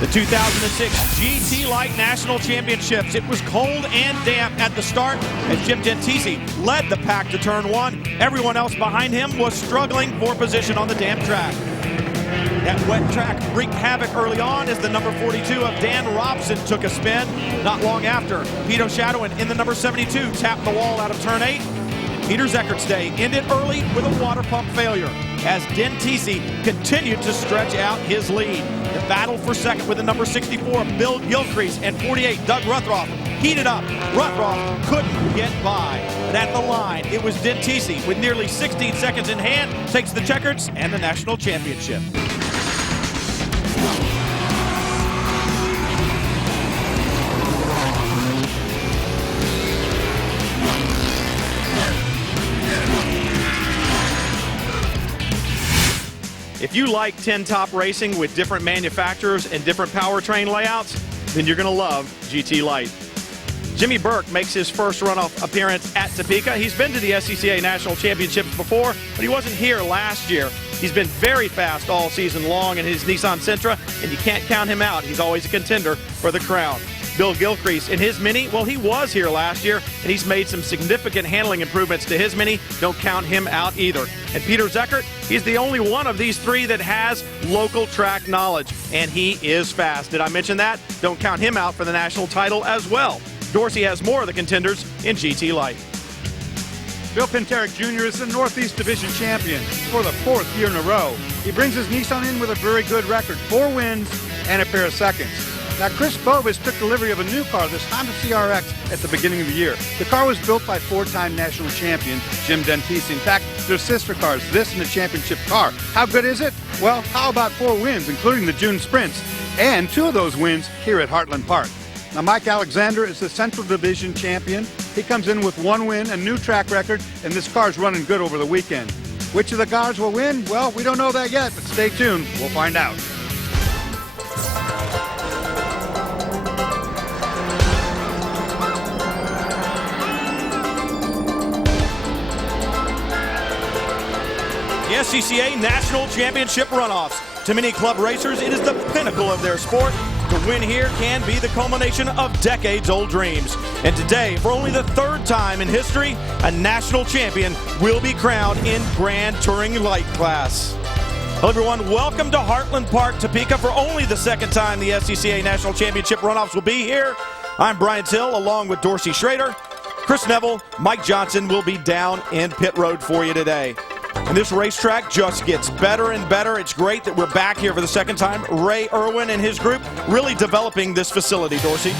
The 2006 GT Light National Championships. It was cold and damp at the start as Jim Decisive led the pack to turn one. Everyone else behind him was struggling for position on the damp track. That wet track wreaked havoc early on as the number 42 of Dan Robson took a spin. Not long after, Pete O'Shadowin in the number 72 tapped the wall out of turn 8. Peter Zeckert's day ended early with a water pump failure as Decisive continued to stretch out his lead. The battle for second with the number 64, Bill Gilcrease, and 48, Doug Ruthroff, heated up. Ruthroff couldn't get by. But at the line, it was Decisive with nearly 16 seconds in hand, takes the checkers and the national championship. If you like 10 Top Racing with different manufacturers and different powertrain layouts, then you're going to love GT Light. Jimmy Burke makes his first runoff appearance at Topeka. He's been to the SCCA National Championships before, but he wasn't here last year. He's been very fast all season long in his Nissan Sentra, and you can't count him out. He's always a contender for the crown. Bill Gilcrease in his Mini, well, he was here last year, and he's made some significant handling improvements to his Mini. Don't count him out either. And Peter Zeckert, he's the only one of these three that has local track knowledge, and he is fast. Did I mention that? Don't count him out for the national title as well. Dorsey has more of the contenders in GT Light. Bill Penterick Jr. is the Northeast Division champion for the 4th year in a row. He brings his Nissan in with a very good record, 4 wins and a pair of seconds. Now, Chris Bovis took delivery of a new car, this Honda CRX, at the beginning of the year. The car was built by 4-time national champion Jim Decisive. In fact, they're sister cars, this and the championship car. How good is it? Well, how about 4 wins, including the June sprints, and 2 of those wins here at Heartland Park. Now, Mike Alexander is the Central Division champion. He comes in with 1 win, a new track record, and this car's running good over the weekend. Which of the cars will win? Well, we don't know that yet, but stay tuned. We'll find out. The SCCA National Championship Runoffs. To many club racers, it is the pinnacle of their sport. To win here can be the culmination of decades-old dreams. And today, for only the 3rd time in history, a national champion will be crowned in Grand Touring Light class. Hello everyone, welcome to Heartland Park, Topeka. For only the 2nd time the SCCA National Championship Runoffs will be here. I'm Brian Till, along with Dorsey Schrader. Chris Neville, Mike Johnson will be down in pit road for you today. And this racetrack just gets better and better. It's great that we're back here for the 2nd time. Ray Irwin and his group really developing this facility, Dorsey.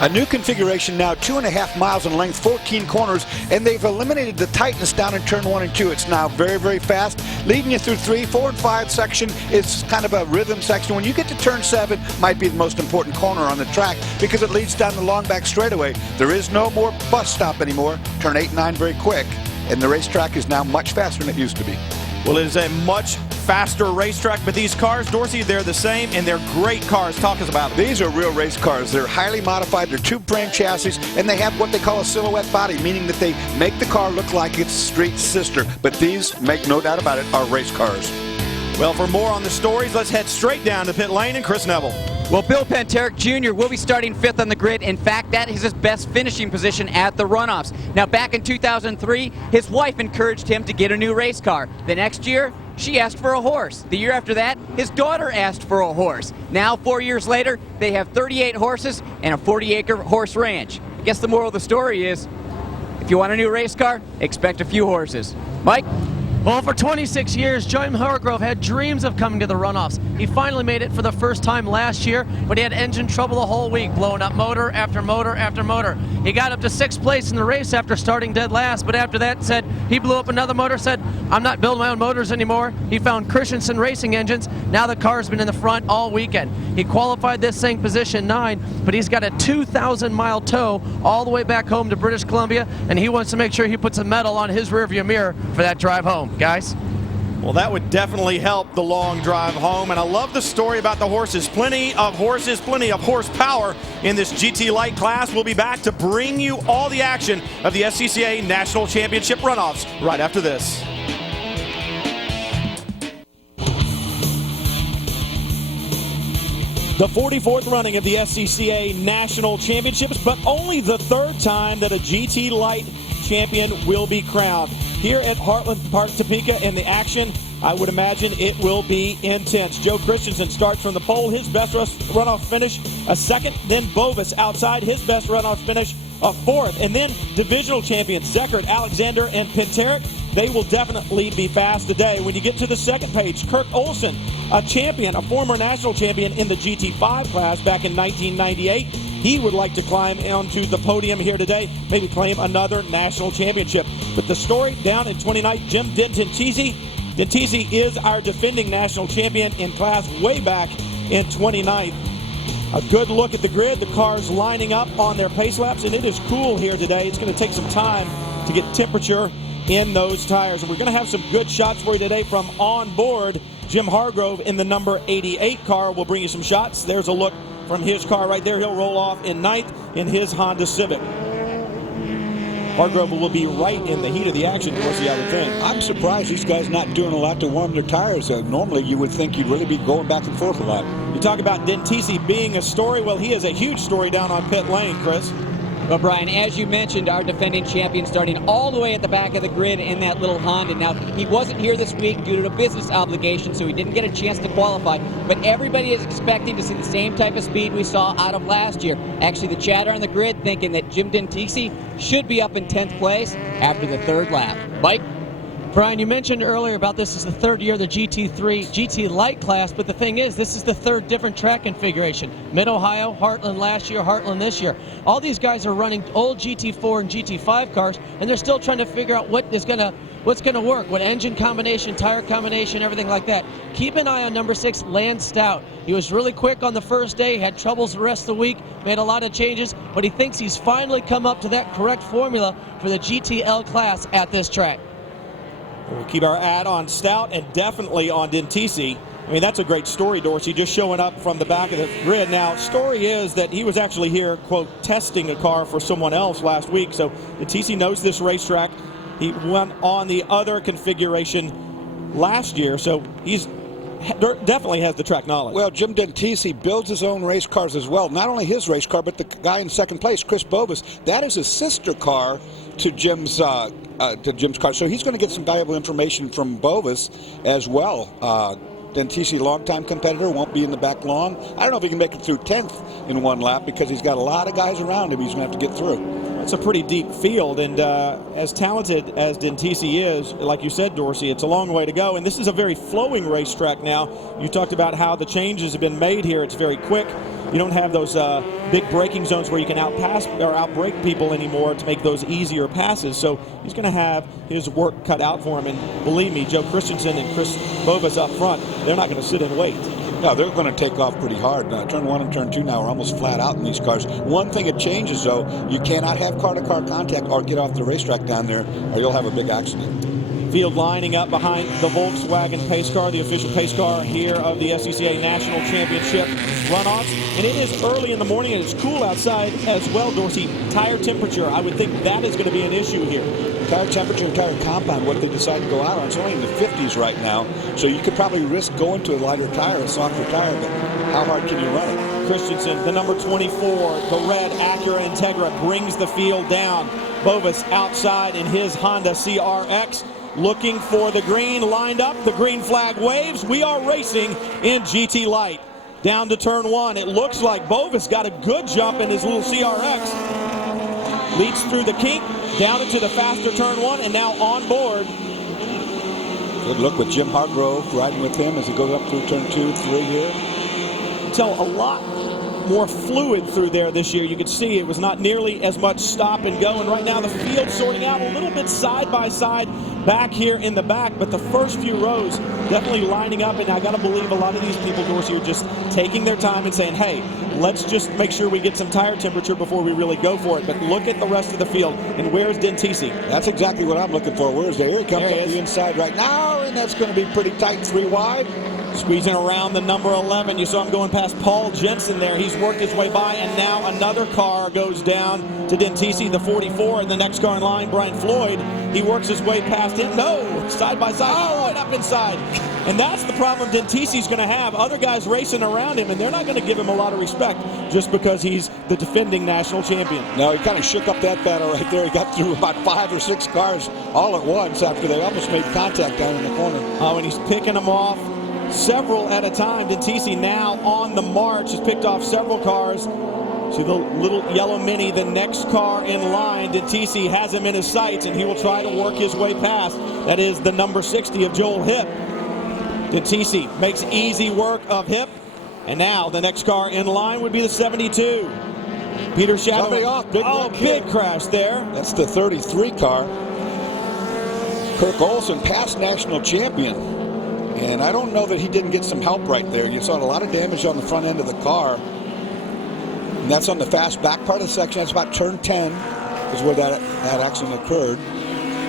A new configuration now, 2.5 miles in length, 14 corners, and they've eliminated the tightness down in turn 1 and 2. It's now very, very fast, leading you through 3, 4, and 5 section. It's kind of a rhythm section. When you get to turn 7, might be the most important corner on the track because it leads down the long back straightaway. There is no more bus stop anymore. Turn 8 and 9 very quick. And the racetrack is now much faster than it used to be. Well, it is a much faster racetrack, but these cars, Dorsey, they're the same, and they're great cars. Talk us about them. These are real race cars. They're highly modified. They're tube-frame chassis, and they have what they call a silhouette body, meaning that they make the car look like its street sister. But these, make no doubt about it, are race cars. Well, for more on the stories, let's head straight down to pit lane and Chris Neville. Well, Bill Penterick Jr. will be starting 5th on the grid. In fact, that is his best finishing position at the runoffs. Now, back in 2003, his wife encouraged him to get a new race car. The next year, she asked for a horse. The year after that, his daughter asked for a horse. Now, 4 years later, they have 38 horses and a 40-acre horse ranch. I guess the moral of the story is, if you want a new race car, expect a few horses. Mike? Well, for 26 years, Jim Hargrove had dreams of coming to the runoffs. He finally made it for the first time last year, but he had engine trouble the whole week, blowing up motor after motor after motor. He got up to 6th place in the race after starting dead last, but after that said he blew up another motor, said, I'm not building my own motors anymore. He found Christensen Racing engines. Now the car's been in the front all weekend. He qualified this thing position 9, but he's got a 2,000-mile tow all the way back home to British Columbia, and he wants to make sure he puts a medal on his rearview mirror for that drive home. Guys? Well, that would definitely help the long drive home, and I love the story about the horses. Plenty of horses, plenty of horsepower in this GT Light class. We'll be back to bring you all the action of the SCCA National Championship Runoffs right after this. The 44th running of the SCCA National Championships, but only the third time that a GT Light champion will be crowned. Here at Heartland Park, Topeka, and the action, I would imagine it will be intense. Joe Christensen starts from the pole, his best runoff finish, a second. Then Bovis outside, his best runoff finish, a fourth. And then divisional champions Zeckert, Alexander, and Pinteric. They will definitely be fast today. When you get to the second page, Kirk Olsen, a champion, a former national champion in the GT5 class back in 1998. He would like to climb onto the podium here today, maybe claim another national championship. But the story down in 29th, Jim Dentisi. Dentisi is our defending national champion in class way back in 29th. A good look at the grid, the cars lining up on their pace laps, and it is cool here today. It's going to take some time to get temperature in those tires. And we're going to have some good shots for you today from Onboard. Jim Hargrove in the number 88 car will bring you some shots. There's a look from his car right there. He'll roll off in 9th in his Honda Civic. Hargrove will be right in the heat of the action, Dorsey, I would think. I'm surprised these guys not doing a lot to warm their tires. Normally you would think you'd really be going back and forth a lot. You talk about Dentisi being a story. Well, he is a huge story down on pit lane, Chris. Well, Brian, as you mentioned, our defending champion starting all the way at the back of the grid in that little Honda. Now, he wasn't here this week due to a business obligation, so he didn't get a chance to qualify. But everybody is expecting to see the same type of speed we saw out of last year. Actually, the chatter on the grid thinking that Jim Dentisi should be up in 10th place after the third lap. Mike? Brian, you mentioned earlier about this is the third year of the GT Light class, but the thing is, this is the third different track configuration. Mid-Ohio, Heartland last year, Heartland this year. All these guys are running old GT4 and GT5 cars, and they're still trying to figure out what's gonna work, what engine combination, tire combination, everything like that. Keep an eye on number 6, Lance Stout. He was really quick on the first day, had troubles the rest of the week, made a lot of changes, but he thinks he's finally come up to that correct formula for the GTL class at this track. We'll keep our ad on Stout and definitely on Dentisi. I mean, that's a great story, Dorsey, just showing up from the back of the grid. Now, story is that he was actually here, quote, testing a car for someone else last week. So Dentisi knows this racetrack. He went on the other configuration last year, so he's definitely has the track knowledge. Well, Jim Dentisi builds his own race cars as well. Not only his race car, but the guy in second place, Chris Bovis. That is his sister car to Jim's car. So he's going to get some valuable information from Bovis as well. Dentisi, longtime competitor, won't be in the back long. I don't know if he can make it through 10th in one lap because he's got a lot of guys around him he's going to have to get through. It's a pretty deep field, and as talented as Dentisi is, like you said, Dorsey, it's a long way to go, and this is a very flowing racetrack now. You talked about how the changes have been made here. It's very quick. You don't have those big braking zones where you can outpass or outbrake people anymore to make those easier passes. So he's going to have his work cut out for him. And believe me, Joe Christensen and Chris Bovis up front, they're not going to sit and wait. No, they're going to take off pretty hard. Turn 1 and turn 2 now are almost flat out in these cars. One thing that changes, though, you cannot have car-to-car contact or get off the racetrack down there, or you'll have a big accident. Field lining up behind the Volkswagen pace car, the official pace car here of the SCCA National Championship runoffs. And it is early in the morning and it's cool outside as well, Dorsey. Tire temperature, I would think that is going to be an issue here. Tire temperature and tire compound, what they decide to go out on, it's only in the 50s right now. So you could probably risk going to a lighter tire, a softer tire, but how hard can you run it? Christensen, the number 24, the red Acura Integra, brings the field down. Bovis outside in his Honda CRX. Looking for the green, lined up, the green flag waves. We are racing in GT Light. Down to turn 1, it looks like Bovis got a good jump in his little CRX. Leads through the kink, down into the faster turn 1, and now on board. Good look with Jim Hargrove riding with him as he goes up through turn 2, 3 here. So a lot more fluid through there this year. You could see it was not nearly as much stop and go, and right now the field sorting out a little bit side by side back here in the back, but the first few rows definitely lining up, and I gotta believe a lot of these people, Dorsey, are just taking their time and saying, hey, let's just make sure we get some tire temperature before we really go for it. But look at the rest of the field, and where's Dentisi? That's exactly what I'm looking for. Where's there? Here he comes up the inside right now, and that's going to be pretty tight, 3 wide. Squeezing around the number 11. You saw him going past Paul Jensen there. He's worked his way by, and now another car goes down to Decisive, the 44, and the next car in line, Brian Floyd. He works his way past him. No, side by side, right up inside. And that's the problem Decisive's going to have. Other guys racing around him, and they're not going to give him a lot of respect just because he's the defending national champion. No, he kind of shook up that battle right there. He got through about 5 or 6 cars all at once after they almost made contact down in the corner. Oh, and he's picking them off several at a time. Decisive now on the march. Has picked off several cars. See the little yellow Mini, the next car in line. Decisive has him in his sights, and he will try to work his way past. That is the number 60 of Joel Hipp. Decisive makes easy work of Hipp. And now the next car in line would be the 72. Peter Shadow. Off. Big crash there. That's the 33 car. Kirk Olsen, past national champion. And I don't know that he didn't get some help right there. You saw a lot of damage on the front end of the car. And that's on the fast back part of the section. That's about turn 10 is where that accident occurred.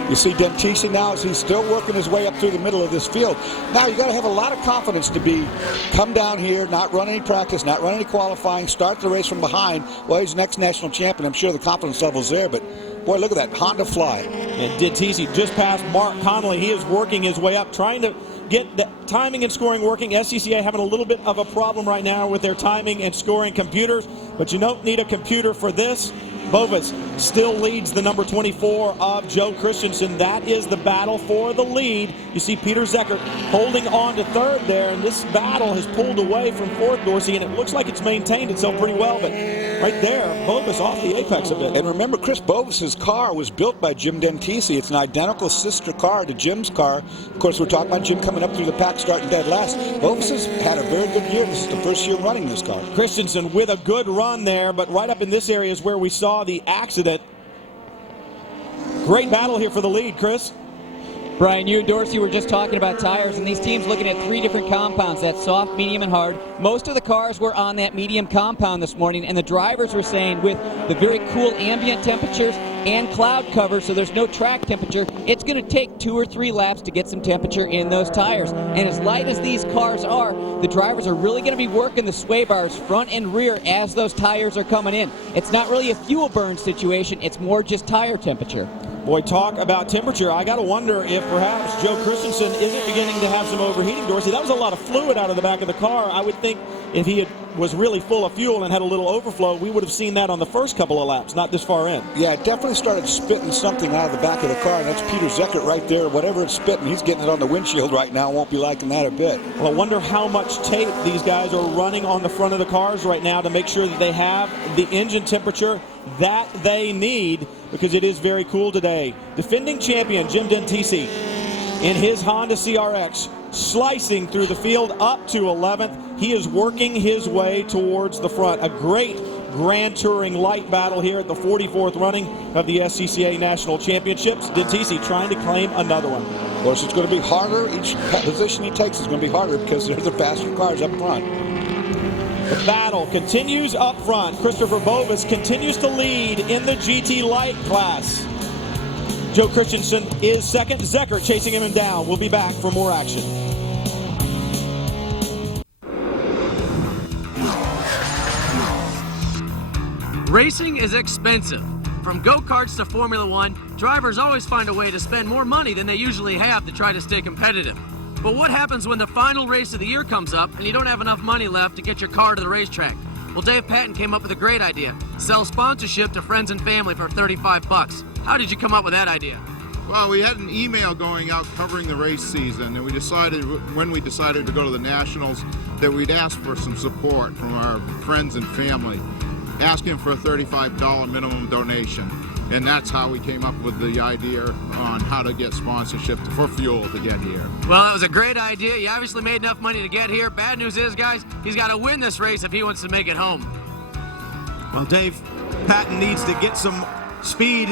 You see Decisive now as he's still working his way up through the middle of this field. Now you got to have a lot of confidence to come down here, not run any practice, not run any qualifying, start the race from behind. Well, he's next national champion. I'm sure the confidence level's there, but boy, look at that Honda fly. And Decisive just past Mark Connolly. He is working his way up, trying to get the timing and scoring working. SCCA having a little bit of a problem right now with their timing and scoring computers, but you don't need a computer for this. Bovis still leads the number 24 of Joe Christensen. That is the battle for the lead. You see Peter Zeckert holding on to third there, and this battle has pulled away from fourth, Dorsey, and it looks like it's maintained itself pretty well, but right there, Bovis off the apex a bit. And remember, Chris Bovis's car was built by Jim Decisive. It's an identical sister car to Jim's car. Of course, we're talking about Jim coming up through the pack, starting dead last. Bovis has had a very good year. This is the first year running this car. Christensen with a good run there, but right up in this area is where we saw the accident. Great battle here for the lead, Chris. Brian, you and Dorsey were just talking about tires, and these teams looking at 3 different compounds, that soft, medium, and hard. Most of the cars were on that medium compound this morning, and the drivers were saying with the very cool ambient temperatures and cloud cover, so there's no track temperature, it's going to take 2 or 3 laps to get some temperature in those tires. And as light as these cars are, the drivers are really going to be working the sway bars front and rear as those tires are coming in. It's not really a fuel burn situation, it's more just tire temperature. Boy, talk about temperature. I got to wonder if perhaps Joe Christensen isn't beginning to have some overheating, Dorsey. That was a lot of fluid out of the back of the car. I would think if he was really full of fuel and had a little overflow, we would have seen that on the first couple of laps, not this far in. Yeah, it definitely started spitting something out of the back of the car, and that's Peter Zeckert right there. Whatever it's spitting, he's getting it on the windshield right now. Won't be liking that a bit. Well, I wonder how much tape these guys are running on the front of the cars right now to make sure that they have the engine temperature that they need, because it is very cool today. Defending champion Jim Decisive in his Honda CRX, slicing through the field up to 11th. He is working his way towards the front. A great Grand Touring light battle here at the 44th running of the SCCA National Championships. Decisive trying to claim another one. Of course, it's going to be harder. Each position he takes is going to be harder because they're the faster cars up front. The battle continues up front. Christopher Bovis continues to lead in the GT Light class. Joe Christensen is second. Zeckert chasing him down. We'll be back for more action. Racing is expensive. From go-karts to Formula One, drivers always find a way to spend more money than they usually have to try to stay competitive. But what happens when the final race of the year comes up and you don't have enough money left to get your car to the racetrack? Well, Dave Patton came up with a great idea. Sell sponsorship to friends and family for $35. How did you come up with that idea? Well, we had an email going out covering the race season, and we decided, when we decided to go to the Nationals, that we'd ask for some support from our friends and family, asking for a $35 minimum donation. And that's how we came up with the idea on how to get sponsorship for fuel to get here. Well, that was a great idea. You obviously made enough money to get here. Bad news is, guys, he's got to win this race if he wants to make it home. Well, Dave Patton needs to get some speed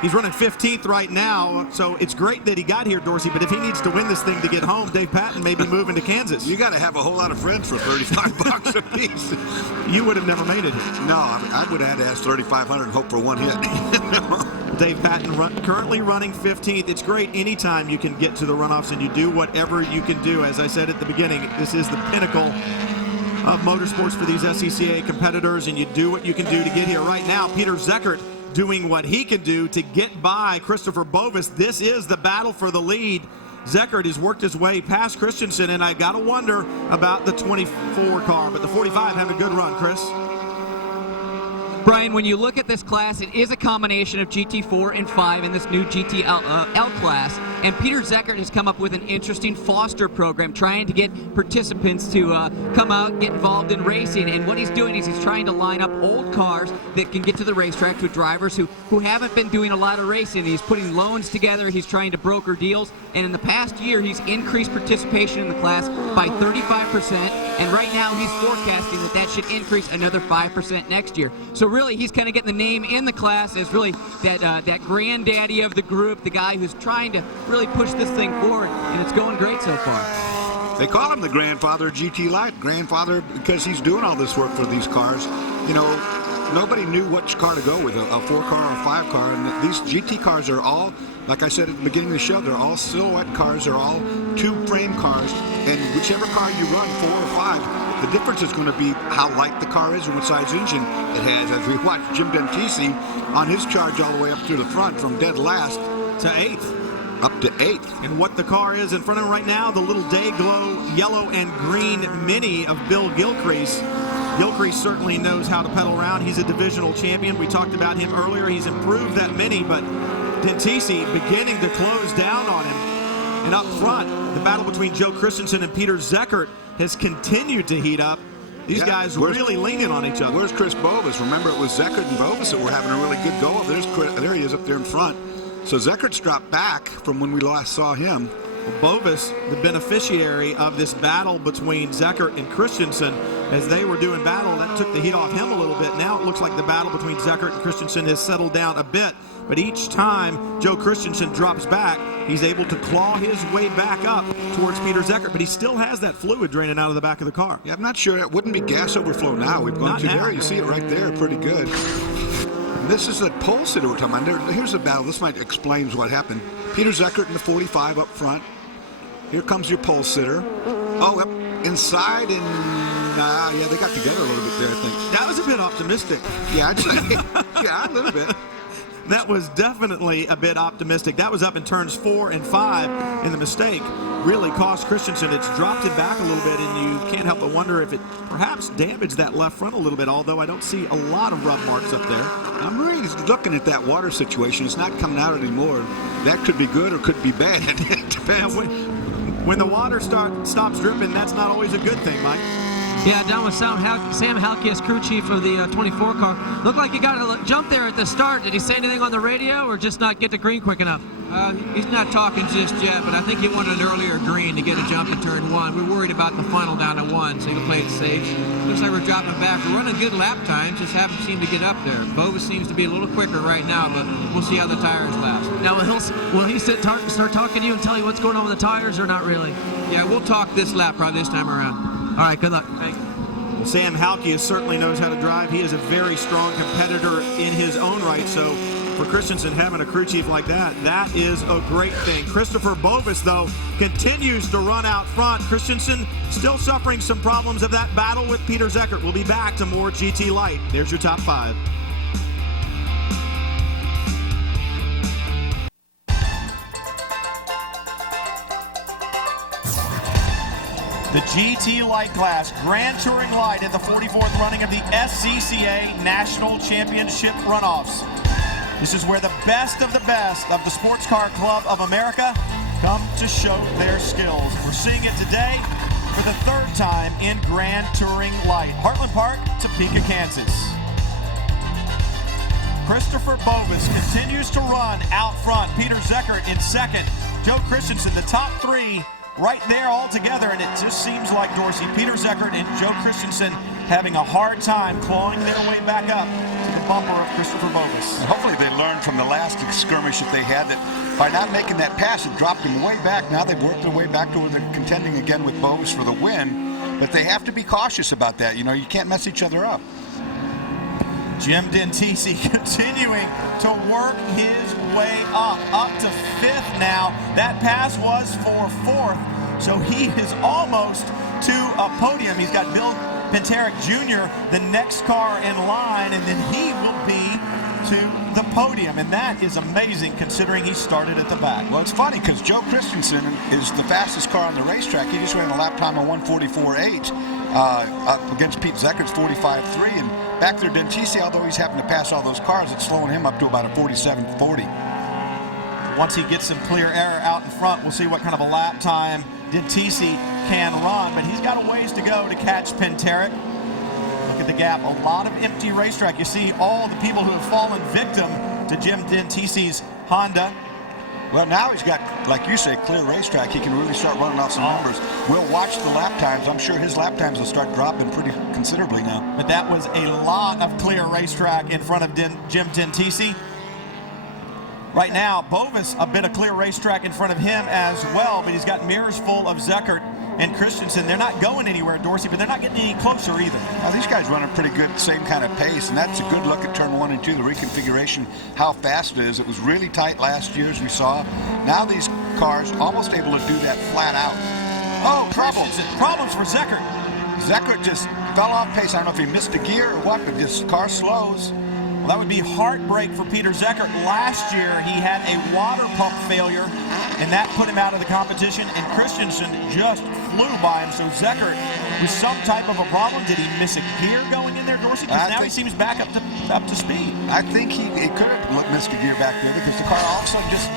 He's running 15th right now, so it's great that he got here, Dorsey, but if he needs to win this thing to get home, Dave Patton may be moving to Kansas. You got to have a whole lot of friends for $35 a piece. You would have never made it here. No, I would have had to ask $3,500 and hope for one hit. Dave Patton currently running 15th. It's great anytime you can get to the runoffs and you do whatever you can do. As I said at the beginning, this is the pinnacle of motorsports for these SCCA competitors, and you do what you can do to get here. Right now, Peter Zeckert doing what he can do to get by Christopher Bovis. This is the battle for the lead. Zeckert has worked his way past Christensen, and I got to wonder about the 24 car, but the 45 having a good run, Chris. Brian, when you look at this class, it is a combination of GT4 and 5 in this new GTL L class. And Peter Zeckert has come up with an interesting foster program trying to get participants to come out and get involved in racing. And what he's doing is he's trying to line up old cars that can get to the racetrack with drivers who haven't been doing a lot of racing. He's putting loans together. He's trying to broker deals. And in the past year, he's increased participation in the class by 35%. And right now, he's forecasting that should increase another 5% next year. So really, he's kind of getting the name in the class as really that granddaddy of the group, the guy who's trying to really push this thing forward, and it's going great so far. They call him the grandfather of GT Light. Grandfather because he's doing all this work for these cars. You know, nobody knew which car to go with, a 4-car or a 5-car. And these GT cars are all, like I said at the beginning of the show, they're all silhouette cars. They're all two-frame cars. And whichever car you run, 4 or 5, the difference is going to be how light the car is and what size engine it has. As we watch Jim Dentisi on his charge all the way up to the front from dead last to 8th. Up to 8th. And what the car is in front of him right now, the little day-glow yellow and green Mini of Bill Gilcrease. Gilcrease certainly knows how to pedal around. He's a divisional champion. We talked about him earlier. He's improved that Mini, but Dentisi beginning to close down on him. And up front, the battle between Joe Christensen and Peter Zeckert has continued to heat up. These guys really leaning on each other. Where's Chris Bovis? Remember, it was Zeckert and Bovis that were having a really good go. There he is up there in front. So Zeckert's dropped back from when we last saw him. Well, Bovis, the beneficiary of this battle between Zeckert and Christensen, as they were doing battle, that took the heat off him a little bit. Now it looks like the battle between Zeckert and Christensen has settled down a bit. But each time Joe Christensen drops back, he's able to claw his way back up towards Peter Zeckert. But he still has that fluid draining out of the back of the car. Yeah, I'm not sure. It wouldn't be gas overflow now. We've gone through there. You see it right there. Pretty good. This is the pole sitter we're talking about. Here's the battle. This might explain what happened. Peter Zeckert in the 45 up front. Here comes your pole sitter. Oh, up inside, and yeah, they got together a little bit there, I think. That was a bit optimistic. Yeah, I'd say, yeah, a little bit. That was definitely a bit optimistic. That was up in turns 4 and 5, and the mistake really cost Christensen. It's dropped it back a little bit, and you can't help but wonder if it perhaps damaged that left front a little bit, although I don't see a lot of rub marks up there. I'm really looking at that water situation. It's not coming out anymore. That could be good or could be bad. It depends. When the water stops dripping, that's not always a good thing, Mike. Yeah, down with Sam Halkias, crew chief of the 24 car. Looked like he got a jump there at the start. Did he say anything on the radio or just not get to green quick enough? He's not talking just yet, but I think he wanted an earlier green to get a jump in turn 1. We're worried about the final down to 1, so he can play it safe. Looks like we're dropping back. We're running good lap times, just haven't seemed to get up there. Bovis seems to be a little quicker right now, but we'll see how the tires last. Now, will he start talking to you and tell you what's going on with the tires or not really? Yeah, we'll talk this lap probably this time around. All right, good luck. Thank you. Sam Halkias certainly knows how to drive. He is a very strong competitor in his own right, so for Christensen having a crew chief like that, that is a great thing. Christopher Bovis, though, continues to run out front. Christensen still suffering some problems of that battle with Peter Zeckert. We'll be back to more GT Light. There's your top 5. The GT Light class, Grand Touring Light at the 44th running of the SCCA National Championship Runoffs. This is where the best of the Sports Car Club of America come to show their skills. We're seeing it today for the 3rd time in Grand Touring Light. Heartland Park, Topeka, Kansas. Christopher Bovis continues to run out front. Peter Zeckert in 2nd. Joe Christensen, the top 3 right there all together, and it just seems like, Dorsey, Peter Zeckert and Joe Christensen having a hard time clawing their way back up to the bumper of Christopher Bovis. And hopefully they learned from the last skirmish that they had that by not making that pass, it dropped them way back. Now they've worked their way back to where they're contending again with Bovis for the win. But they have to be cautious about that. You know, you can't mess each other up. Jim Dentisi continuing to work his way up to 5th now. That pass was for 4th, so he is almost to a podium. He's got Bill Penterick Jr., the next car in line, and then he will be to the podium, and that is amazing considering he started at the back. Well, it's funny because Joe Christensen is the fastest car on the racetrack. He just ran a lap time of 1:44.8 up against Pete Zeckert's 45.3, and back there Dentisi, although he's having to pass all those cars, it's slowing him up to about a 47.40. Once he gets some clear air out in front, we'll see what kind of a lap time Dentisi can run, but he's got a ways to go to catch Penterick. Look at the gap, a lot of empty racetrack. You see all the people who have fallen victim to Jim Dentisi's Honda. Well, now he's got, like you say, clear racetrack. He can really start running off some numbers. We'll watch the lap times. I'm sure his lap times will start dropping pretty considerably now. But that was a lot of clear racetrack in front of Jim Dentisi. Right now, Bovis, a bit of clear racetrack in front of him as well, but he's got mirrors full of Zeckert and Christensen. They're not going anywhere, Dorsey, but they're not getting any closer either. Now, these guys run a pretty good, same kind of pace, and that's a good look at turn 1 and 2, the reconfiguration, how fast it is. It was really tight last year, as we saw. Now these cars almost able to do that flat out. Oh, Problems for Zeckert. Zeckert just fell off pace. I don't know if he missed a gear or what, but this car slows. Well, that would be heartbreak for Peter Zeckert. Last year, he had a water pump failure, and that put him out of the competition, and Christensen just flew by him. So Zeckert, with some type of a problem, did he miss a gear going in there, Dorsey? Because now he seems back up to speed. I think he could have missed a gear back there because the car all of a sudden just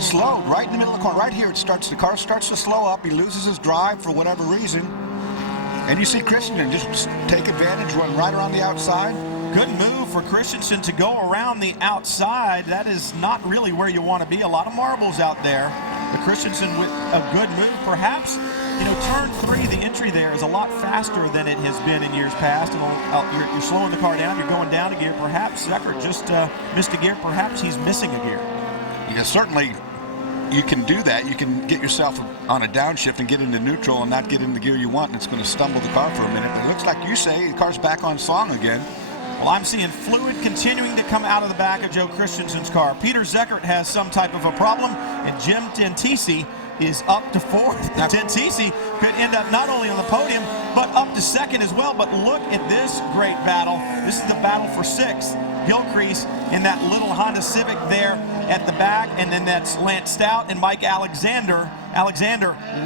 slowed right in the middle of the corner. Right here, the car starts to slow up. He loses his drive for whatever reason. And you see Christensen just take advantage, run right around the outside. Good move for Christensen to go around the outside. That is not really where you want to be. A lot of marbles out there. But Christensen with a good move. Perhaps, you know, turn 3, the entry there is a lot faster than it has been in years past. And you're slowing the car down. You're going down a gear. Perhaps Zeckert just missed a gear. Perhaps he's missing a gear. Yeah, certainly you can do that. You can get yourself on a downshift and get into neutral and not get in the gear you want, and it's going to stumble the car for a minute. But it looks like you say the car's back on song again. Well, I'm seeing fluid continuing to come out of the back of Joe Christensen's car. Peter Zeckert has some type of a problem, and Jim Dentisi is up to 4th. Dentisi could end up not only on the podium, but up to 2nd as well. But look at this great battle. This is the battle for 6th. Gilcrease in that little Honda Civic there at the back, and then that's Lance Stout and Mike Alexander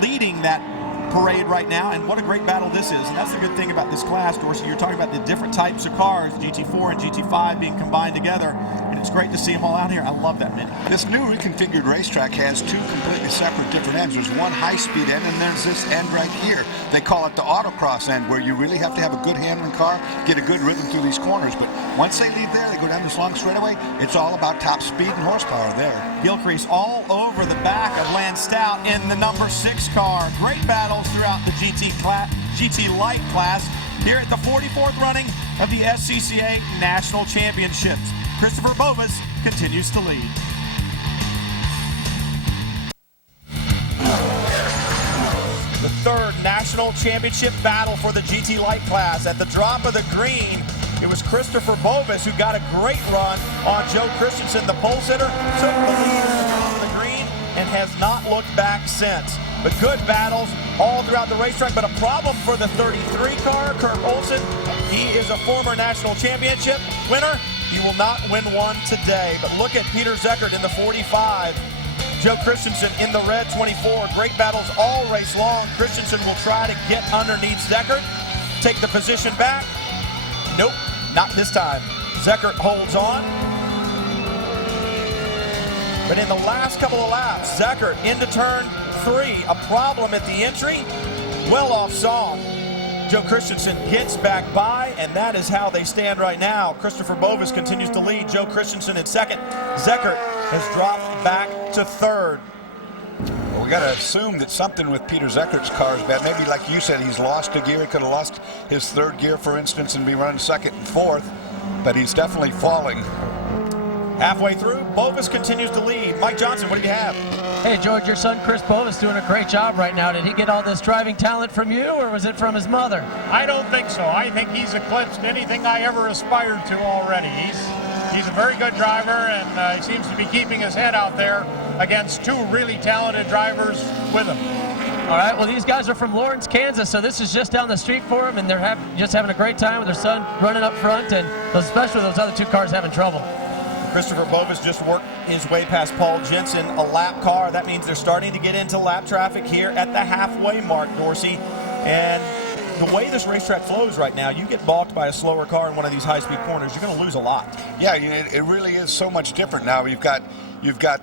leading that parade right now, and what a great battle this is. And that's the good thing about this class, Dorsey. You're talking about the different types of cars, GT4 and GT5 being combined together, and it's great to see them all out here. I love that, Minnie. This new reconfigured racetrack has 2 completely separate different ends. There's one high-speed end, and there's this end right here. They call it the autocross end, where you really have to have a good handling car, get a good rhythm through these corners. But once they leave there, they go down this long straightaway, it's all about top speed and horsepower there. Gilcrease all over the back of Lance Stout in the number 6 car. Great battles throughout the GT Light class here at the 44th running of the SCCA National Championships. Christopher Bovis continues to lead. The 3rd National Championship battle for the GT Light class. At the drop of the green, it was Christopher Bovis who got a great run on Joe Christensen. The pole sitter took the lead at the top of the green and has not looked back since. But good battles all throughout the racetrack, but a problem for the 33 car, Kurt Olson. He is a former national championship winner. He will not win one today. But look at Peter Zeckert in the 45. Joe Christensen in the red 24. Great battles all race long. Christensen will try to get underneath Zeckert, take the position back. Nope, not this time. Zeckert holds on. But in the last couple of laps, Zeckert into turn 3. A problem at the entry, well off song. Joe Christensen gets back by, and that is how they stand right now. Christopher Bovis continues to lead. Joe Christensen in 2nd. Zeckert has dropped back to 3rd. Well, we got to assume that something with Peter Zeckert's car is bad. Maybe, like you said, he's lost a gear. He could have lost his third gear, for instance, and be running second and fourth, but he's definitely falling. Halfway through, Bovis continues to lead. Mike Johnson, what do you have? Hey, George, your son Chris Bovis doing a great job right now. Did he get all this driving talent from you, or was it from his mother? I don't think so. I think he's eclipsed anything I ever aspired to already. He's a very good driver, and he seems to be keeping his head out there against two really talented drivers with him. All right, well, these guys are from Lawrence, Kansas, so this is just down the street for them, and they're just having a great time with their son running up front, and especially those other two cars having trouble. Christopher Bovis just worked his way past Paul Jensen, a lap car. That means they're starting to get into lap traffic here at the halfway mark, Dorsey. And the way this racetrack flows right now, you get balked by a slower car in one of these high-speed corners, you're going to lose a lot. Yeah, it really is so much different now. You've got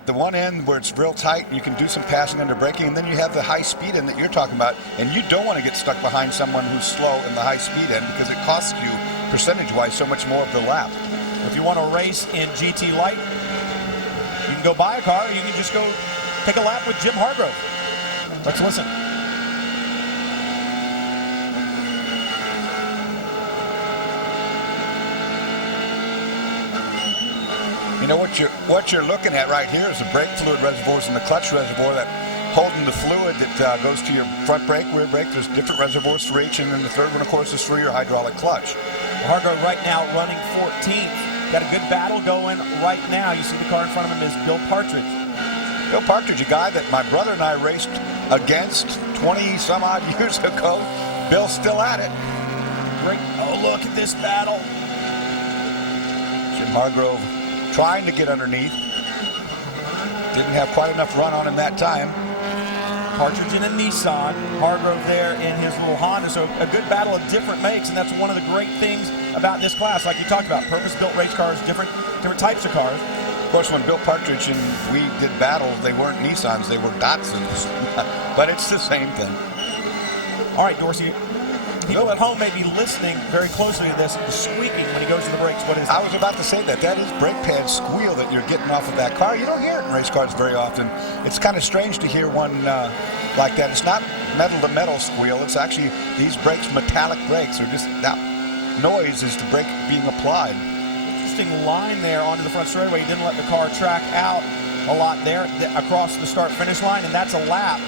the one end where it's real tight, and you can do some passing under braking, and then you have the high speed end that you're talking about, and you don't want to get stuck behind someone who's slow in the high speed end because it costs you percentage-wise so much more of the lap. If you want to race in GT Light, you can go buy a car, or you can just go take a lap with Jim Hargrove. Let's listen. You know what you're looking at right here is the brake fluid reservoirs and the clutch reservoir that holding the fluid that goes to your front brake, rear brake. There's different reservoirs for each, and then the third one, of course, is for your hydraulic clutch. Hargrove right now running 14th. Got a good battle going right now. You see the car in front of him is Bill Partridge. Bill Partridge, a guy that my brother and I raced against 20-some-odd years ago. Bill's still at it. Great. Oh, look at this battle. Jim Hargrove trying to get underneath. Didn't have quite enough run on him that time. Partridge in a Nissan, Hargrove there in his little Honda. So a good battle of different makes, and that's one of the great things about this class. Like you talked about, purpose-built race cars, different types of cars. Of course, when Bill Partridge and we did battles, they weren't Nissans, they were Datsuns. But it's the same thing. All right, Dorsey. People at home may be listening very closely to this, the squeaking when he goes to the brakes. What is that? I was about to say that. That is brake pad squeal that you're getting off of that car. You don't hear it in race cars very often. It's kind of strange to hear one like that. It's not metal-to-metal squeal. It's actually these brakes, metallic brakes, are just that noise is the brake being applied. Interesting line there onto the front straightaway. He didn't let the car track out a lot there across the start-finish line, and that's a lap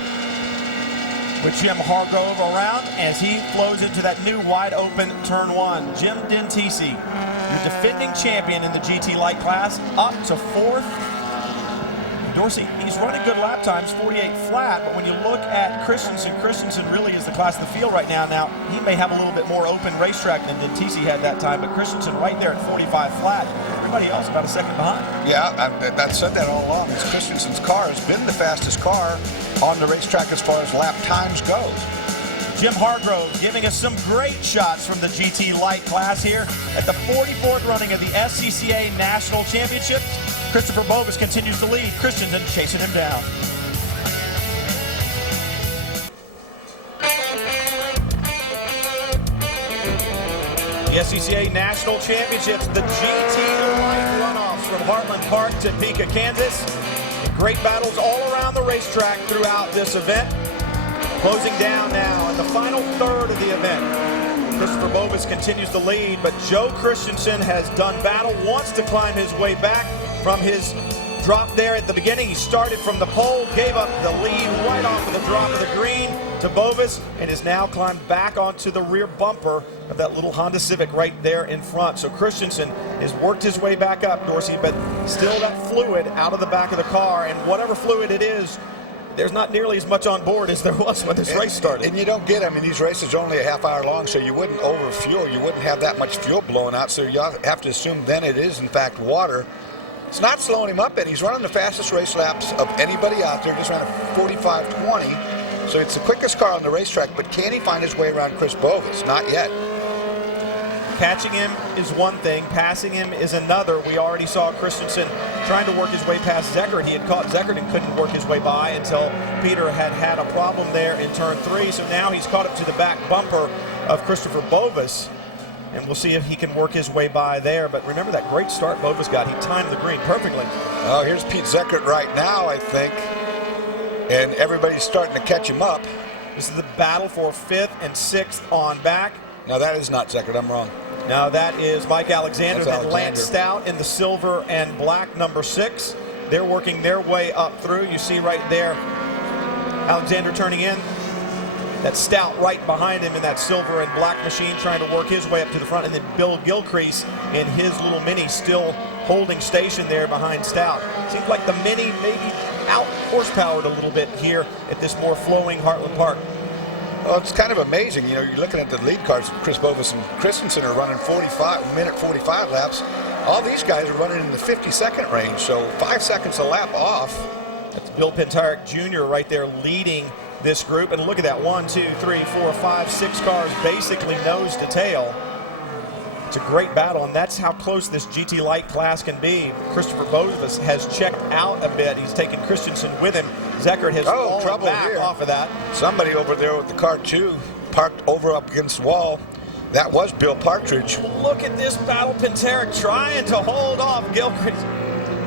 with Jim Hargrove around as he flows into that new wide-open turn one. Jim Dentisi, your defending champion in the GT Light class, up to fourth. Dorsey, he's running good lap times, 48 flat, but when you look at Christensen really is the class of the field right now. Now, he may have a little bit more open racetrack than Dentisi had that time, but Christensen right there at 45 flat. Everybody else about a second behind. Yeah, I've said that all along. It's Christensen's car has been the fastest car on the racetrack as far as lap times goes. Jim Hargrove giving us some great shots from the GT Light class here at the 44th running of the SCCA National Championship. Christopher Bovis continues to lead. Christensen chasing him down. The SCCA National Championships, the GT Light Runoffs from Heartland Park, Topeka, Kansas. Great battles all around the racetrack throughout this event. Closing down now in the final third of the event. Christopher Bovis continues to lead, but Joe Christensen has done battle, wants to climb his way back from his drop there at the beginning. He started from the pole, gave up the lead right off of the drop of the green to Bovis, and has now climbed back onto the rear bumper of that little Honda Civic right there in front. So Christensen has worked his way back up, Dorsey, but still that fluid out of the back of the car, and whatever fluid it is, there's not nearly as much on board as there was when this race started. And you don't get, I mean, these races are only a half hour long, so you wouldn't overfuel. You wouldn't have that much fuel blowing out, so you have to assume then it is, in fact, water. It's not slowing him up, and he's running the fastest race laps of anybody out there. Just ran a 45.20, so it's the quickest car on the racetrack, but can he find his way around Chris Bovis? Not yet. Catching him is one thing, passing him is another. We already saw Christensen trying to work his way past Zeckert. He had caught Zeckert and couldn't work his way by until Peter had a problem there in turn 3. So now he's caught up to the back bumper of Christopher Bovis, and we'll see if he can work his way by there. But remember that great start Bovis got. He timed the green perfectly. Oh, here's Pete Zeckert right now, I think, and everybody's starting to catch him up. This is the battle for 5th and 6th on back. No, that is not Zeckert. I'm wrong. Now that is Mike Alexander, That's then Lance Alexander. Stout in the silver and black, number 6. They're working their way up through. You see right there, Alexander turning in. That Stout right behind him in that silver and black machine trying to work his way up to the front. And then Bill Gilcrease in his little Mini still holding station there behind Stout. Seems like the Mini maybe out horsepowered a little bit here at this more flowing Heartland Park. Well, it's kind of amazing. You know, you're looking at the lead cars. Chris Bovis and Christensen are running 45 laps. All these guys are running in the 50-second range, so 5 seconds a lap off. That's Bill Pentarek Jr. right there leading this group. And look at that, 1, 2, 3, 4, 5, 6 cars basically nose to tail. It's a great battle, and that's how close this GT Light class can be. Christopher Bovis has checked out a bit. He's taken Christensen with him. Zeckert has fallen back here off of that. Somebody over there with the car 2 parked over up against the wall. That was Bill Partridge. Look at this battle. Pentarek trying to hold off Gilchrist.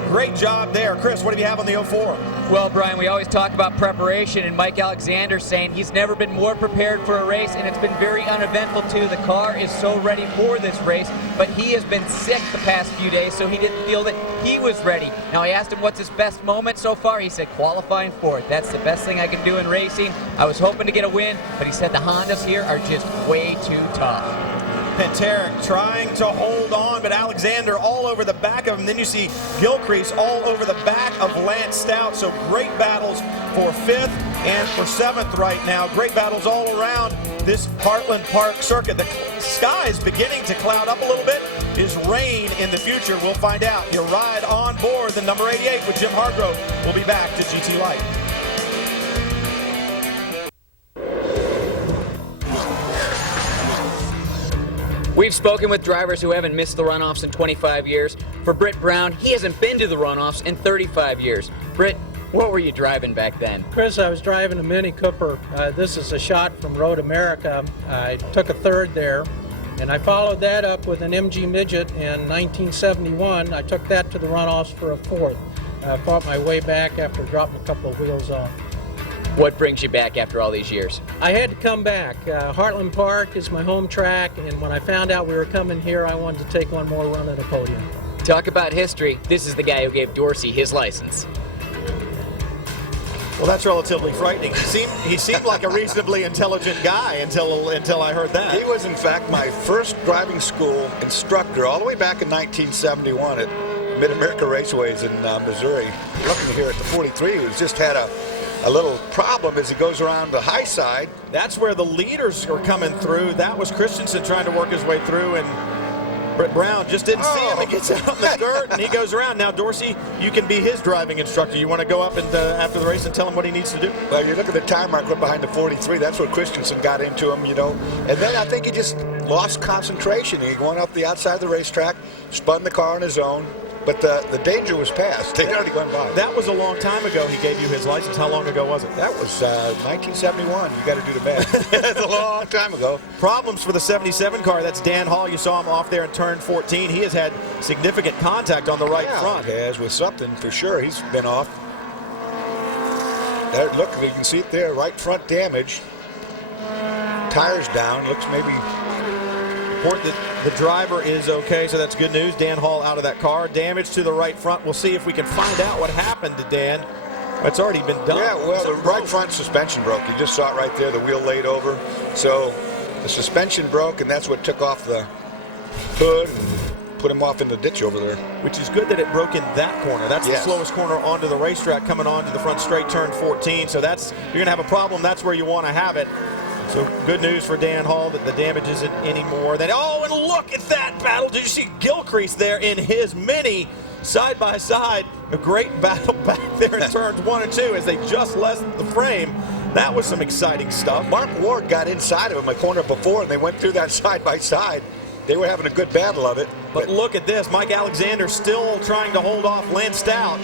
Great job there. Chris, what do you have on the 04? Well, Brian, we always talk about preparation, and Mike Alexander saying he's never been more prepared for a race, and it's been very uneventful too. The car is so ready for this race, but he has been sick the past few days, so he didn't feel that he was ready. Now, I asked him what's his best moment so far. He said qualifying fourth. That's the best thing I can do in racing. I was hoping to get a win, but he said the Hondas here are just way too tough. Pentarek trying to hold on, but Alexander all over the back of him. Then you see Gilcrease all over the back of Lance Stout. So great battles for 5th and for 7th right now. Great battles all around this Heartland Park circuit. The sky is beginning to cloud up a little bit. Is rain in the future? We'll find out. Your ride on board the number 88 with Jim Hargrove. We'll be back to GT Light. We've spoken with drivers who haven't missed the runoffs in 25 years. For Britt Brown, he hasn't been to the runoffs in 35 years. Britt, what were you driving back then? Chris, I was driving a Mini Cooper. This is a shot from Road America. I took a 3rd there, and I followed that up with an MG Midget in 1971. I took that to the runoffs for a 4th. I fought my way back after dropping a couple of wheels off. What brings you back after all these years? I had to come back. Heartland Park is my home track, and when I found out we were coming here, I wanted to take one more run at a podium. Talk about history. This is the guy who gave Dorsey his license. Well, that's relatively frightening. He seemed like a reasonably intelligent guy until I heard that. He was, in fact, my first driving school instructor all the way back in 1971 at Mid-America Raceways in Missouri. Looking here at the 43, who's just had a little problem as he goes around the high side. That's where the leaders are coming through. That was Christensen trying to work his way through, and Britt Brown just didn't see him. He gets out in the dirt, and he goes around. Now, Dorsey, you can be his driving instructor. You want to go up and after the race and tell him what he needs to do? Well, you look at the time mark right behind the 43. That's where Christensen got into him, you know. And then I think he just lost concentration. He went up the outside of the racetrack, spun the car on his own. But the danger was past. They'd already gone by. That was a long time ago he gave you his license. How long ago was it? That was 1971. You got to do the math. That's a long time ago. Problems for the 77 car. That's Dan Hall. You saw him off there in turn 14. He has had significant contact on the right front. He has with something for sure. He's been off. There, look, you can see it there. Right front damage. Tires down. Looks maybe... Report that the driver is okay, so that's good news. Dan Hall out of that car. Damage to the right front. We'll see if we can find out what happened to Dan. It's already been done. Yeah, well, the right front suspension broke. You just saw it right there, the wheel laid over. So the suspension broke, and that's what took off the hood and put him off in the ditch over there. Which is good that it broke in that corner. That's the slowest corner onto the racetrack coming onto the front straight, turn 14. So that's, you're going to have a problem. That's where you want to have it. So good news for Dan Hall that the damage isn't anymore. Oh, and look at that battle. Did you see Gilcrease there in his Mini side by side? A great battle back there in turns 1 and 2 as they just left the frame. That was some exciting stuff. Mark Ward got inside of him a corner before, and they went through that side by side. They were having a good battle of it. But look at this. Mike Alexander still trying to hold off Lance Stout.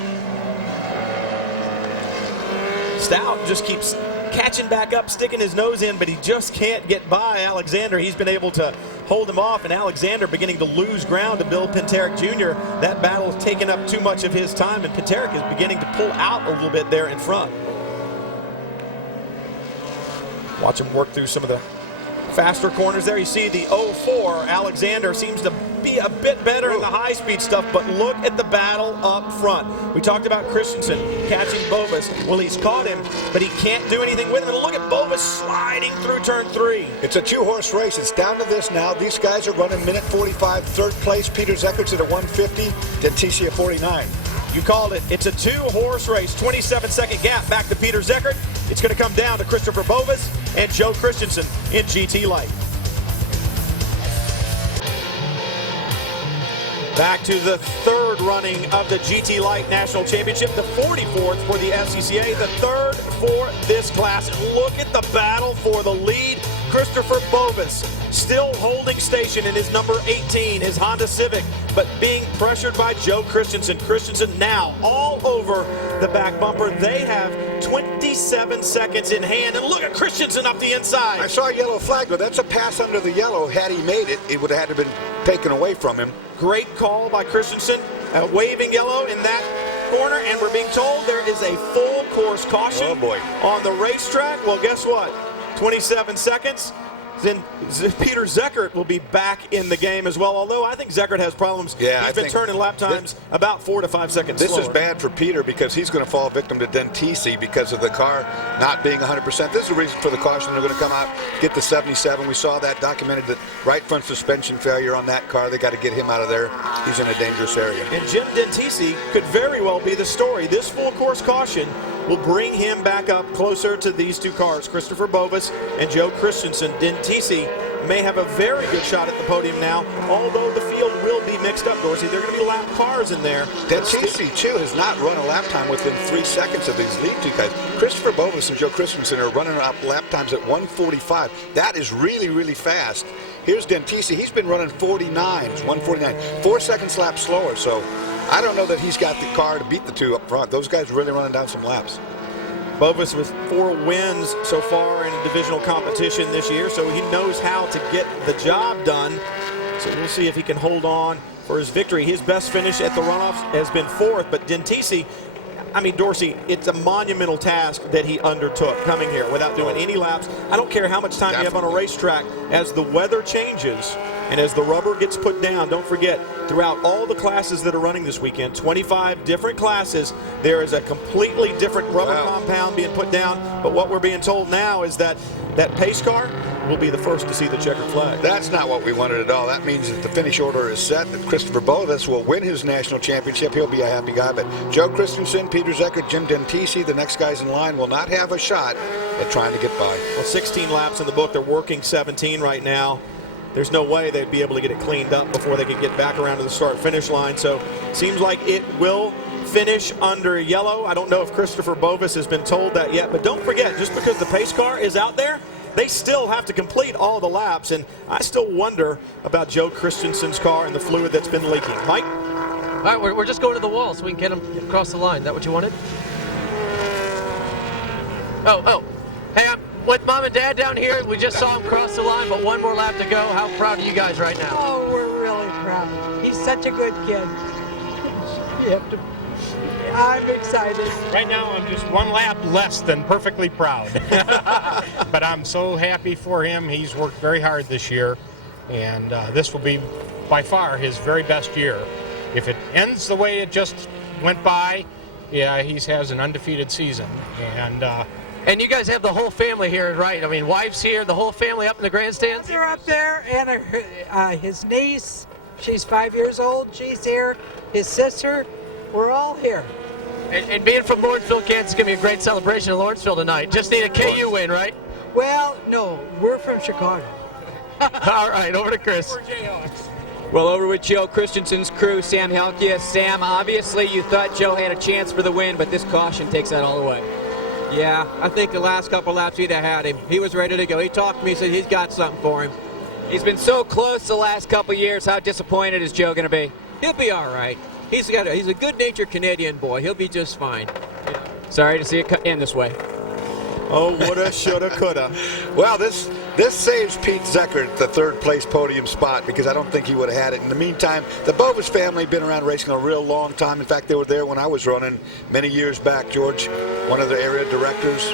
Stout just keeps catching back up, sticking his nose in, but he just can't get by Alexander. He's been able to hold him off, and Alexander beginning to lose ground to Bill Pentarek Jr. That battle has taken up too much of his time, and Pentarek is beginning to pull out a little bit there in front. Watch him work through some of the Faster corners there. You see the 04 Alexander seems to be a bit better in the high-speed stuff, but look at the battle up front. We talked about Christensen catching Bovis. Well, he's caught him, but he can't do anything with him. And look at Bovis sliding through turn 3. It's a 2-horse race. It's down to this now. These guys are running minute 45. Third place, Peter Zeckert's at a 150, Dentisi at 49. You called it. It's a 2-horse race. 27-second gap back to Peter Zeckert. It's going to come down to Christopher Bovis and Joe Christensen in GT Light. Back to the third running of the GT Light National Championship, the 44th for the SCCA, the third for this class. Look at the battle for the lead. Christopher Bovis still holding station in his number 18, his Honda Civic, but being pressured by Joe Christensen. Christensen now all over the back bumper. They have 27 seconds in hand, and look at Christensen up the inside. I saw a yellow flag, but that's a pass under the yellow. Had he made it, it would have had to been taken away from him. Great call by Christensen, waving yellow in that corner, and we're being told there is a full course caution on the racetrack. Well, guess what? 27 seconds. Then Peter Zeckert will be back in the game as well, although I think Zeckert has problems. Yeah, he's been turning lap times about 4 to 5 seconds This slower. is bad for Peter because he's going to fall victim to Dentisi because of the car not being 100%. This is the reason for the caution. They're going to come out, get the 77. We saw that documented, that right front suspension failure on that car. They got to get him out of there. He's in a dangerous area. And Jim Dentisi could very well be the story. This full course caution will bring him back up closer to these two cars, Christopher Bovis and Joe Christensen. Dentisi may have a very good shot at the podium now, although the field will be mixed up, Dorsey. There are going to be lap cars in there. Dentisi, too, has not run a lap time within 3 seconds of these lead two guys. Christopher Bovis and Joe Christensen are running up lap times at 1:45. That is really, really fast. Here's Dentisi. He's been running 49s, 1:49. 4 seconds lap slower, so I don't know that he's got the car to beat the two up front. Those guys are really running down some laps. Bovis with 4 wins so far in divisional competition this year, so he knows how to get the job done. So we'll see if he can hold on for his victory. His best finish at the runoffs has been 4th, but Dentisi, I mean, Dorsey, it's a monumental task that he undertook coming here without doing any laps. I don't care how much time you have on a racetrack. As the weather changes and as the rubber gets put down, don't forget, throughout all the classes that are running this weekend, 25 different classes, there is a completely different rubber compound being put down. But what we're being told now is that that pace car will be the first to see the checkered flag. That's not what we wanted at all. That means that the finish order is set, that Christopher Bovis will win his national championship. He'll be a happy guy. But Joe Christensen, Peter Zeckert, Jim Dentisi, the next guys in line, will not have a shot at trying to get by. Well, 16 laps in the book. They're working 17 right now. There's no way they'd be able to get it cleaned up before they could get back around to the start-finish line. So seems like it will finish under yellow. I don't know if Christopher Bovis has been told that yet, but don't forget, just because the pace car is out there, they still have to complete all the laps, and I still wonder about Joe Christensen's car and the fluid that's been leaking. Mike? All right, we're just going to the wall so we can get him across the line. Is that what you wanted? Oh. Hey, I'm with Mom and Dad down here. We just saw him cross the line, but one more lap to go. How proud are you guys right now? Oh, we're really proud. He's such a good kid. I'm excited. Right now, I'm just 1 lap less than perfectly proud. But I'm so happy for him. He's worked very hard this year, and this will be by far his very best year. If it ends the way it just went by, yeah, he has an undefeated season. And you guys have the whole family here, right? I mean, wife's here, the whole family up in the grandstands? They're up there, and his niece, she's 5 years old, she's here. His sister, we're all here. And being from Lawrenceville, Kansas, is going to be a great celebration in Lawrenceville tonight. Just need a KU win, right? Well, no, we're from Chicago. All right, over to Chris. Well, over with Joe Christensen's crew, Sam Helkia. Sam, obviously you thought Joe had a chance for the win, but this caution takes that all away. Yeah, I think the last couple laps he'd have had him. He was ready to go. He talked to me, said he's got something for him. He's been so close the last couple years. How disappointed is Joe going to be? He'll be all right. He's a good-natured Canadian boy. He'll be just fine. Sorry to see it end this way. Oh, woulda, shoulda, coulda. Well, this saves Pete Zeckert the third-place podium spot because I don't think he would have had it. In the meantime, the Bovis family have been around racing a real long time. In fact, they were there when I was running many years back. George, one of the area directors.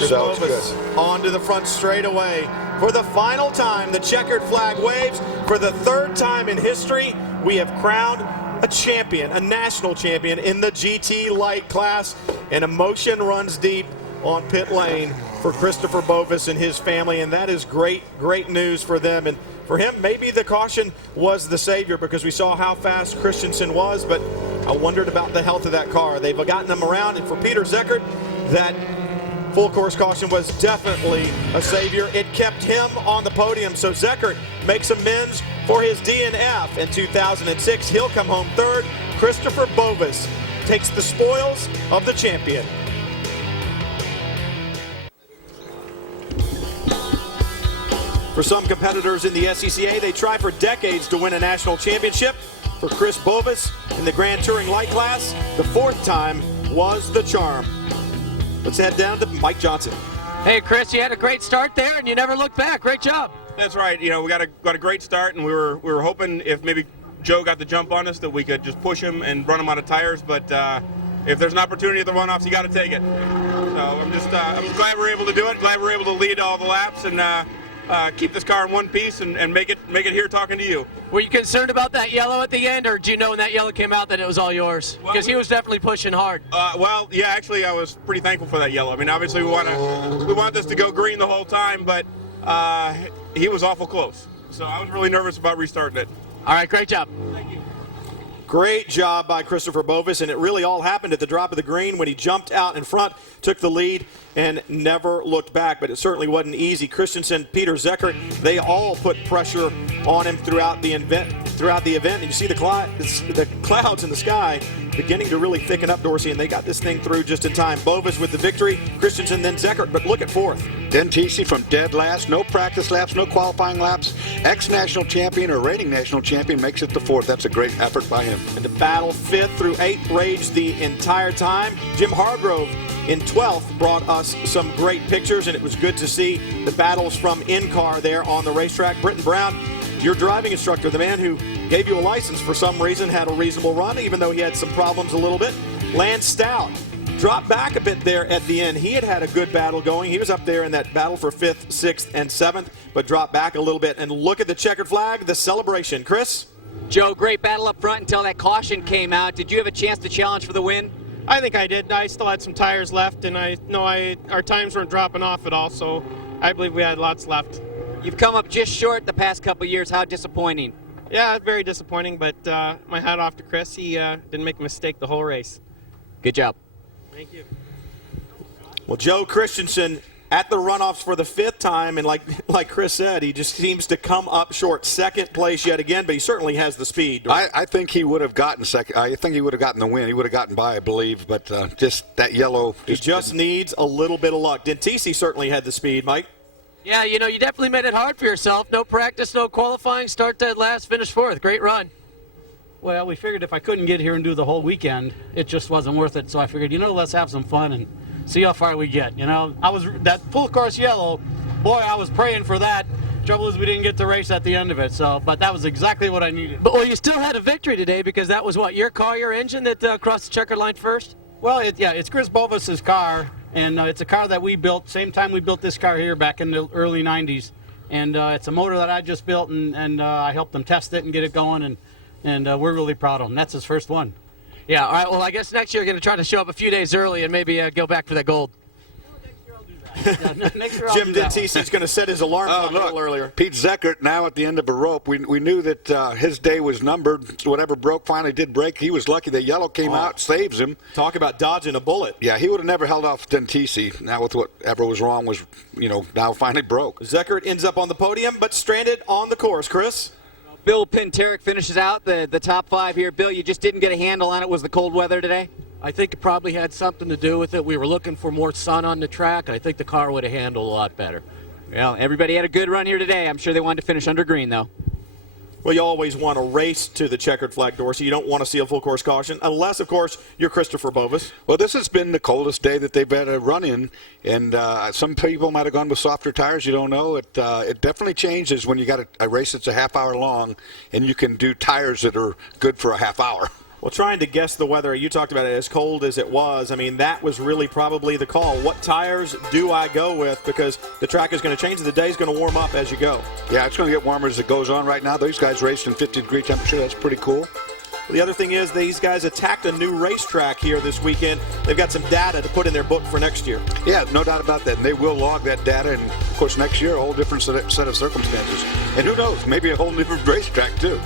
So it's good. Onto the front straightaway. For the final time, the checkered flag waves. For the third time in history, we have crowned a champion, a national champion in the GT Light class. And emotion runs deep on pit lane for Christopher Bovis and his family, and that is great news for them. And for him, maybe the caution was the savior, because we saw how fast Christensen was, but I wondered about the health of that car. They've gotten him around, and for Peter Zeckert, that full course caution was definitely a savior. It kept him on the podium, so Zeckert makes amends for his DNF in 2006. He'll come home third. Christopher Bovis takes the spoils of the champion. For some competitors in the SCCA, they try for decades to win a national championship. For Chris Bovis in the Grand Touring Light class, the fourth time was the charm. Let's head down to Mike Johnson. Hey, Chris, you had a great start there, and you never looked back. Great job. That's right. You know, we got a great start, and we were hoping if maybe Joe got the jump on us that we could just push him and run him out of tires. But if there's an opportunity at the runoffs, you got to take it. So I'm glad we're able to do it. Glad we're able to lead all the laps and keep this car in one piece and make it here talking to you. Were you concerned about that yellow at the end, or did you know when that yellow came out that it was all yours? Because he was definitely pushing hard. Well, yeah, actually, I was pretty thankful for that yellow. I mean, obviously, we want this to go green the whole time, but he was awful close. So I was really nervous about restarting it. All right, great job. Thank you. Great job by Christopher Bovis, and it really all happened at the drop of the green when he jumped out in front, took the lead, and never looked back. But it certainly wasn't easy. Christensen, Peter Zeckert, they all put pressure on him throughout the event. And you see the clouds in the sky beginning to really thicken up, Dorsey, and they got this thing through just in time. Bovis with the victory, Christensen, then Zeckert, but look at fourth. Decisive from dead last, no practice laps, no qualifying laps. Ex-national champion or reigning national champion makes it to fourth. That's a great effort by him. And the battle 5th through 8th raged the entire time. Jim Hargrove in 12th brought us some great pictures, and it was good to see the battles from in-car there on the racetrack. Britton Brown, your driving instructor, the man who gave you a license for some reason, had a reasonable run, even though he had some problems a little bit. Lance Stout dropped back a bit there at the end. He had a good battle going. He was up there in that battle for 5th, 6th, and 7th, but dropped back a little bit. And look at the checkered flag, the celebration. Chris? Joe, great battle up front until that caution came out. Did you have a chance to challenge for the win? I think I did. I still had some tires left, and I know our times weren't dropping off at all, so I believe we had lots left. You've come up just short the past couple years. How disappointing? Yeah, very disappointing, but my hat off to Chris. He didn't make a mistake the whole race. Good job. Thank you. Well, Joe Christensen at the runoffs for the 5th time, and like Chris said, he just seems to come up short. 2nd place yet again, but he certainly has the speed. I think he would have gotten second. I think he would have gotten the win. He would have gotten by, I believe, but just that yellow. He just needs a little bit of luck. Decisive certainly had the speed, Mike. Yeah, you know, you definitely made it hard for yourself. No practice, no qualifying, start dead last, finish 4th. Great run. Well, we figured if I couldn't get here and do the whole weekend, it just wasn't worth it. So I figured, let's have some fun and see how far we get. That full course yellow, boy, I was praying for that. Trouble is we didn't get to race at the end of it. But that was exactly what I needed. But you still had a victory today, because that was what, your car, your engine that crossed the checkered line first? Well, it's Chris Bovis's car, and it's a car that we built same time we built this car here back in the early 90s. And it's a motor that I just built, and I helped them test it and get it going, and we're really proud of him. That's his first one. Yeah, all right, well, I guess next year you're going to try to show up a few days early and maybe go back for that gold. Jim Decisive's going to set his alarm clock a little earlier. Pete Zeckert now at the end of a rope. We knew that his day was numbered. Whatever broke finally did break. He was lucky. The yellow came out, saves him. Talk about dodging a bullet. Yeah, he would have never held off Decisive. Now with whatever was wrong was, now finally broke. Zeckert ends up on the podium, but stranded on the course. Chris? Bill Pinterick finishes out the top 5 here. Bill, you just didn't get a handle on it. Was the cold weather today? I think it probably had something to do with it. We were looking for more sun on the track, and I think the car would have handled a lot better. Well, everybody had a good run here today. I'm sure they wanted to finish under green, though. Well, you always want to race to the checkered flag, Dorsey. You don't want to see a full course caution, unless, of course, you're Christopher Bovis. Well, this has been the coldest day that they've had a run in, and some people might have gone with softer tires. You don't know. It definitely changes when you got a race that's a half hour long, and you can do tires that are good for a half hour. Well, trying to guess the weather, you talked about it as cold as it was. I mean, that was really probably the call. What tires do I go with? Because the track is going to change. The day is going to warm up as you go. Yeah, it's going to get warmer as it goes on right now. These guys raced in 50-degree temperature. That's pretty cool. The other thing is these guys attacked a new racetrack here this weekend. They've got some data to put in their book for next year. Yeah, no doubt about that. And they will log that data. And, of course, next year, a whole different set of circumstances. And who knows, maybe a whole different racetrack, too.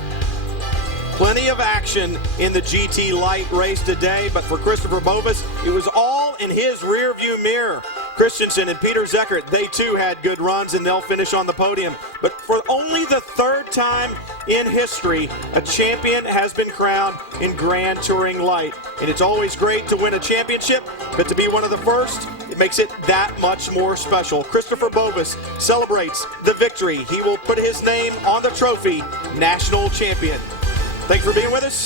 Plenty of action in the GT Light race today, but for Christopher Bovis, it was all in his rearview mirror. Christensen and Peter Zeckert, they too had good runs, and they'll finish on the podium. But for only the third time in history, a champion has been crowned in Grand Touring Light. And it's always great to win a championship, but to be one of the first, it makes it that much more special. Christopher Bovis celebrates the victory. He will put his name on the trophy, national champion. Thanks for being with us.